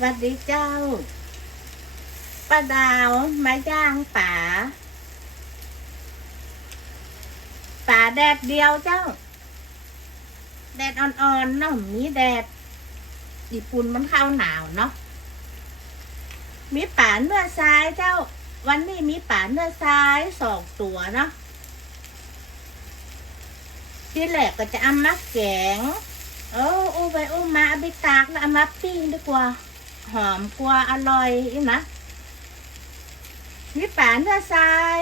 สวัสดีเจ้าป้าดาวมาย่างป่าป่าแดดเดียวเจ้า แดดอ่อนๆเนาะมีแดดญี่ปุ่นมันเข้าหนาวเนาะมีป่าเนื้อทรายเจ้า วันนี้มีป่าเนื้อทรายสองตัวเนาะที่แรกก็จะเอามาแกงโอ้โอ้ไปโอ้มาเอาไปตากแล้วเอามาปิ้งดีกว่า หอมกว่าอร่อยอนะนี่ป่าเนื้อทราย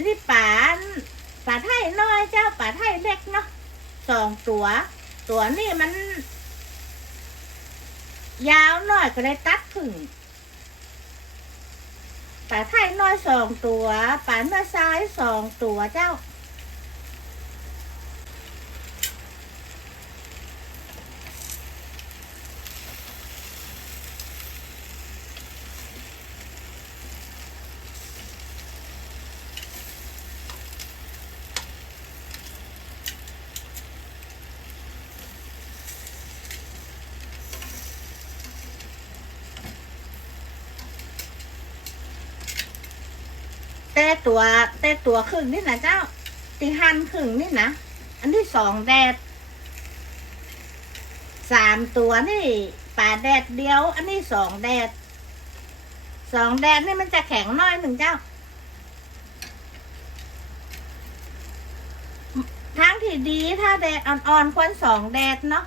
นนี้ป่าป่าไทยน้อยเจ้าป่าไทยเล็กเนาะสองตัว ตัวนี่มัน ยาวหน่อยก็เลยตัดขึ่งป่าไทยน้อยสองตัวป่าเนื้อทรายสองตัวเจ้า แตัวแต่ตัวครึ่งนี่นะเจ้าตีหันครึ่งนี่นะ อันที่สองแดดสามตัวนี่ป่าแดดเดียว อันนี้สองแดดสองแดดนี่มันจะแข็งน้อยหนึ่งเจ้าทางที่ดีถ้าแดดอ่อนๆควรสองแดดเนาะ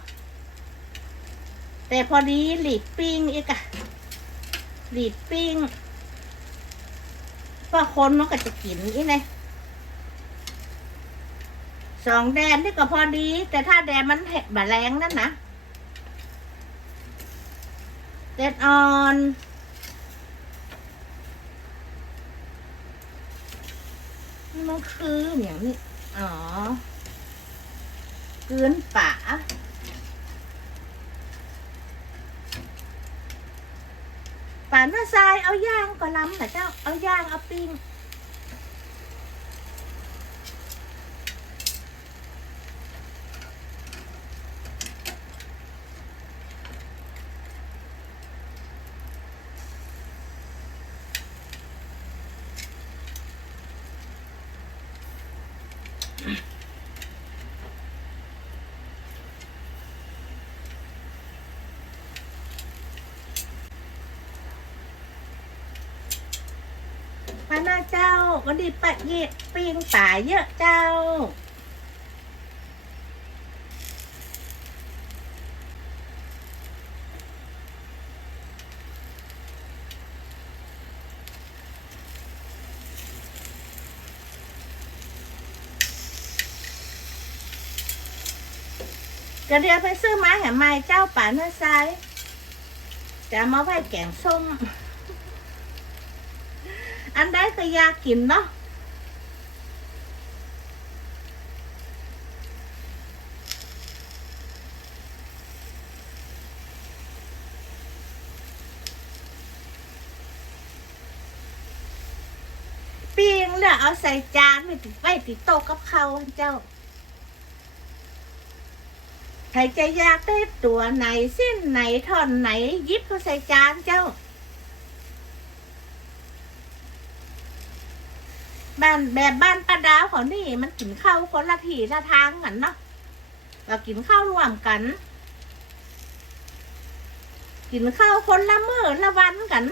แต่พอดีหลีดปิ้งอีกอะหลีดปิ้ง ว่าคนมันก็จะกินอีไงสองแดนนี่ก็พอดี แต่ถ้าแดนมันเห็ดบะแรงนั่นนะแดดอ่อนมันคืออย่างนี้ อ๋อเกลือนป่า ป่าเนื้อทรายเอาย่างก็ล้ำนะเจ้า เอาย่างเอาปิ้ง พระนาเจ้าวันนี้ปะเย็ดปิ้งป่าเยอะเจ้าก็เดี๋ยวไปซื้อไม้แหมไม้เจ้าป่าเนื้อทรายจะเอามาไว้แกงส้ม อันได้ก็อยากกินเนาะปิ้งแล้วเอาใส่จานไว้ติดไว้ติดโต๊ะกับเขาเจ้าใครจะอยากได้ตัวไหนเส้นไหนท่อนไหนยิบเขาใส่จานเจ้า บ้านแบบบ้านป้าดาวเขานี่มันกินข้าวคนละทีละทางกันเนาะเรากินข้าวร่วมกัน กินข้าวคนละมื้อละวันกัน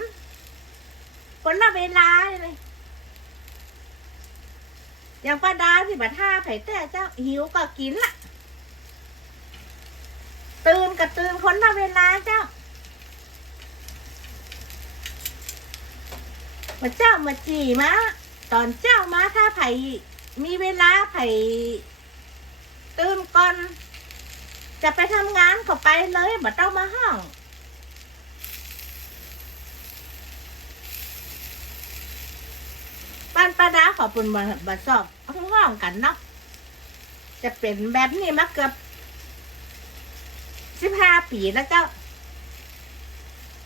คนละเวลาเลยอย่างป้าดาวที่บัดท่าไผ่แต่เจ้าหิวก็กินละตื่นก็ตื่นคนละเวลาเจ้ามาเจ้ามาจีมา ตอนเจ้ามาถ้าไผ่มีเวลาไผ่ตื่นก่อน จะไปทำงานก็ไปเลยบ่ต้องมาห้อง บ้านป้าดาขอปุ่นบ่บ่สอบห้องห้องกันเนาะจะเป็นแบบนี้มาเกือบสิบห้าปีแล้วเจ้า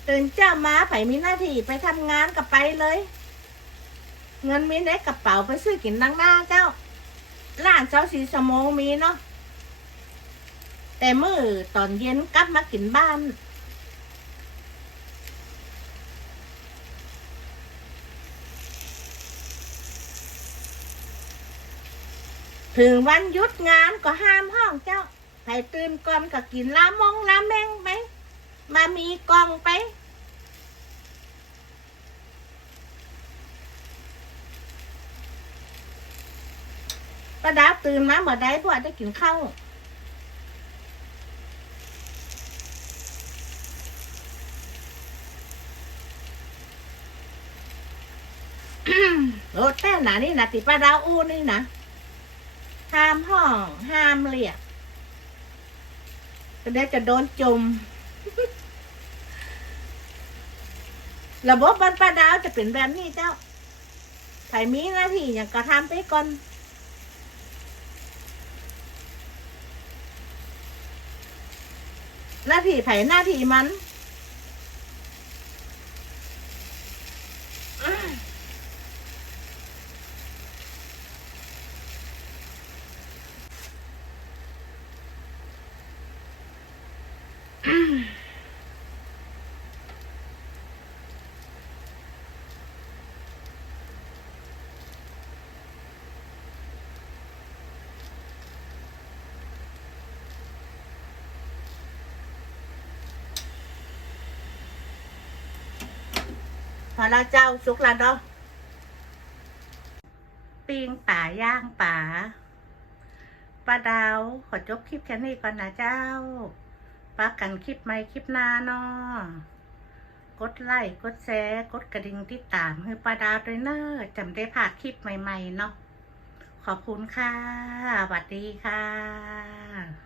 ตื่นเจ้ามาไผ่มีหน้าที่ไปทำงานก็ไปเลย เงินมีในกระเป๋าไปซื้อกินดังหน้าเจ้าร้านเจ้าสีสมองมีเนาะแต่มือตอนเย็นกลับมากินบ้าน ถึงวันยุดงานก็ห้ามห้องเจ้าให้ตื่นก่อนก็กินลามงลาแมงไป มามีกองไป ป้าดาตื่นมาเมื่อใดพวกได้กินข้าวโอ้แต่หนานี่นะติป้าดาวอู้นี่นะห้ามห้องห้ามเรียกก็ได้จะโดนจม ระบบบ้านป้าดาวจะเป็นแบบนี้เจ้าใครมีหน้าที่อย่างก็ทำไปก่อน หน้าที่ไผหน้าที่มัน พอเราเจ้าสุกแล้วเนาะปิงป่าย่างป่าป้าดาวขอจบคลิปแค่นี้ก่อนนะเจ้าปากันคลิปใหม่คลิปหน้าเนาะกดไลค์กดแชร์กดกระดิ่งติดตามให้ป้าดาวด้วยเนอะจำได้พาคลิปใหม่ ๆ เนาะขอบคุณค่ะสวัสดีค่ะ